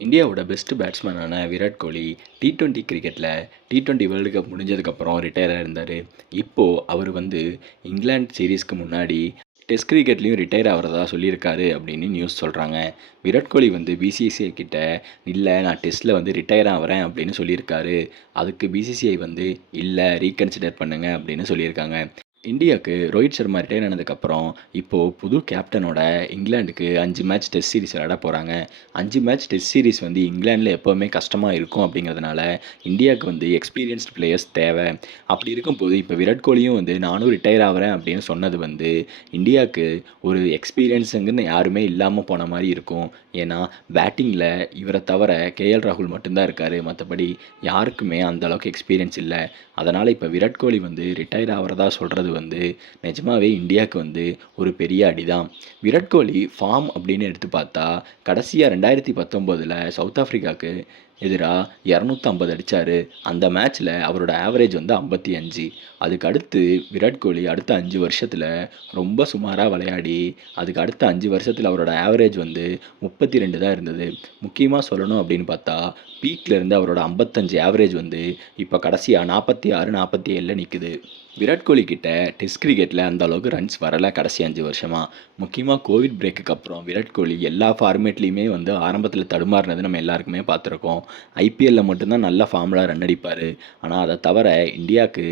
இந்தியாவோட பெஸ்ட் பேட்ஸ்மேனான Virat Kohli T twenty கிரிக்கெட்டில் டி டுவெண்ட்டி வேர்ல்டு கப் முடிஞ்சதுக்கப்புறம் ரிட்டையர் ஆயிருந்தார். இப்போது அவர் வந்து இங்கிலாந்து சீரீஸ்க்கு முன்னாடி டெஸ்ட் கிரிக்கெட்லேயும் ரிட்டையர் ஆகிறதா சொல்லியிருக்காரு அப்படின்னு நியூஸ் சொல்கிறாங்க விராட் கோலி வந்து பிசிசிஐ கிட்ட இல்லை நான் டெஸ்ட்டில் வந்து ரிட்டையர் ஆகிறேன் அப்படின்னு சொல்லியிருக்காரு. அதுக்கு பிசிசிஐ வந்து இல்லை ரீகன்சிடர் பண்ணுங்க அப்படின்னு சொல்லியிருக்காங்க. இந்தியாவுக்கு ரோஹித் சர்மா ரிட்டையர் ஆனதுக்கப்புறம் இப்போது புது கேப்டனோட இங்கிலாந்துக்கு அஞ்சு மேட்ச் டெஸ்ட் சீரிஸ் விளையாட போகிறாங்க அஞ்சு மேட்ச் டெஸ்ட் சீரிஸ் வந்து இங்கிலாந்தில் எப்போவுமே கஷ்டமாக இருக்கும் அப்படிங்கிறதுனால இந்தியாவுக்கு வந்து எக்ஸ்பீரியன்ஸ்டு பிளேயர்ஸ் தேவை. அப்படி இருக்கும்போது இப்போ விராட் கோலியும் வந்து நானும் ரிட்டையர் ஆகிறேன் அப்படின்னு சொன்னது வந்து இந்தியாவுக்கு ஒரு எக்ஸ்பீரியன்ஸுங்கன்னு யாருமே இல்லாமல் போன மாதிரி இருக்கும். ஏன்னா பேட்டிங்கில் இவரை தவிர கேஎல் ராகுல் மட்டும்தான் இருக்கார். மற்றபடி யாருக்குமே அந்தளவுக்கு எக்ஸ்பீரியன்ஸ் இல்லை. அதனால் இப்போ விராட் கோலி வந்து ரிட்டையர் ஆகிறதா சொல்கிறது வந்து நிஜமாவே இந்தியாவுக்கு வந்து ஒரு பெரிய அடி தான் விராட் கோலி ஃபார்ம் அப்படின்னு எடுத்து பார்த்தா கடைசியாக ரெண்டாயிரத்தி பத்தொம்போதில் சவுத் ஆஃப்ரிக்காவுக்கு எதிராக இரநூத்தம்பது அடித்தார் அந்த மேட்ச்சில் அவரோட ஆவரேஜ் வந்து ஐம்பத்தி அஞ்சு. அதுக்கு அடுத்து விராட் கோலி அடுத்த அஞ்சு வருஷத்தில் ரொம்ப சுமாராக விளையாடி அதுக்கு அடுத்த அஞ்சு வருஷத்தில் அவரோட ஆவரேஜ் வந்து முப்பத்தி ரெண்டு தான் இருந்தது. முக்கியமாக சொல்லணும் அப்படின்னு பார்த்தா பீக்கில் இருந்து அவரோட ஐம்பத்தஞ்சு ஆவரேஜ் வந்து இப்போ கடைசியாக நாற்பத்தி ஆறு நாற்பத்தி ஏழில் நிற்குது விராட் கோலி கிட்ட டெஸ்ட் கிரிக்கெட்டில் அந்த அளவுக்கு ரன்ஸ் வரலை கடைசி அஞ்சு வருஷமாக முக்கியமாக கோவிட் பிரேக்குக்கு அப்புறம் விராட் கோலி எல்லா ஃபார்மேட்லேயுமே வந்து ஆரம்பத்தில் தடுமாறினது நம்ம எல்லாருக்குமே பார்த்துருக்கோம். ஐபிஎல்லில் மட்டும்தான் நல்ல ஃபார்மில் ரன் அடிப்பார். ஆனால் அதை தவிர இந்தியாவுக்கு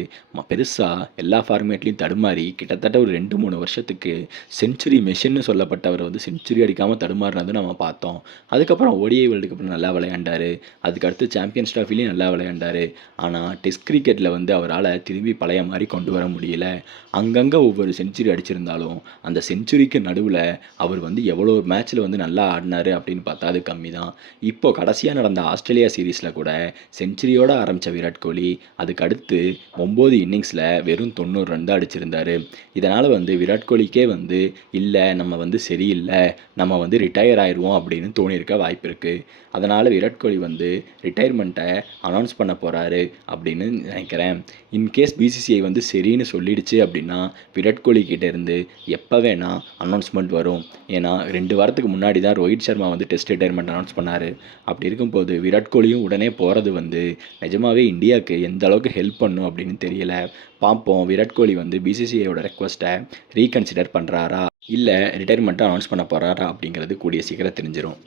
பெருசாக எல்லா ஃபார்மேட்லேயும் தடுமாறி கிட்டத்தட்ட ஒரு ரெண்டு மூணு வருஷத்துக்கு செஞ்சுரி மெஷின்னு சொல்லப்பட்டவர் வந்து செஞ்சுரி அடிக்காமல் தடுமாறினது நம்ம பார்த்தோம். அதுக்கப்புறம் ஓடிஐ வேர்ல்டு கப்பில் நல்லா விளையாண்டார். அதுக்கடுத்து சாம்பியன்ஸ் ட்ராஃபிலையும் நல்லா விளையாண்டார். ஆனால் டெஸ்ட் கிரிக்கெட்டில் வந்து அவரால் திரும்பி பழைய மாதிரி கொண்டு வர முடியல. அங்கங்கே ஒவ்வொரு செஞ்சுரி அடிச்சிருந்தாலும் அந்த செஞ்சுரிக்கு நடுவில் அவர் வந்து எவ்வளோ மேட்ச்சில் வந்து நல்லா ஆடினார் அப்படின்னு பார்த்தா அது கம்மி தான் இப்போ கடைசியாக நடந்த ஆஸ்திரேலியா சீரீஸில் கூட செஞ்சுரியோடு ஆரம்பித்த விராட் கோலி அதுக்கு அடுத்து ஒம்பது இன்னிங்ஸில் வெறும் தொண்ணூறு ரன் தான் அடிச்சிருந்தார். இதனால் வந்து விராட் கோலிக்கே வந்து இல்லை நம்ம வந்து சரியில்லை. நம்ம வந்து ரிட்டையர் ஆயிடுவோம் அப்படின்னு தோணியிருக்க வாய்ப்பு இருக்குது அதனால் விராட் கோலி வந்து ரிட்டையர்மெண்ட்டை அனௌன்ஸ் பண்ண போகிறாரு அப்படின்னு நினைக்கிறேன். இன்கேஸ் பிசிசிஐ வந்து சரின்னு சொல்லிடுச்சு அப்படின்னா விராட் கோலி கிட்டேருந்து எப்போ வேணால் அனௌன்ஸ்மெண்ட் வரும். ஏன்னா ரெண்டு வாரத்துக்கு முன்னாடி தான் ரோஹித் சர்மா வந்து டெஸ்ட் ரிட்டையர்மெண்ட் அனௌன்ஸ் பண்ணார். அப்படி இருக்கும்போது விராட் கோலியும் உடனே போகிறது வந்து நிஜமாவே இந்தியாவுக்கு எந்த அளவுக்கு ஹெல்ப் பண்ணும்? அப்படின்னு தெரியல. பார்ப்போம் விராட் கோலி வந்து பிசிசிஐயோட ரெக்வஸ்ட்டை ரீகன்சிடர் பண்ணுறாரா இல்லை ரிட்டையர்மெண்ட்டை அனௌன்ஸ் பண்ண போகிறாரா அப்படிங்கிறது கூடிய சீக்கிரம் தெரிஞ்சிடும்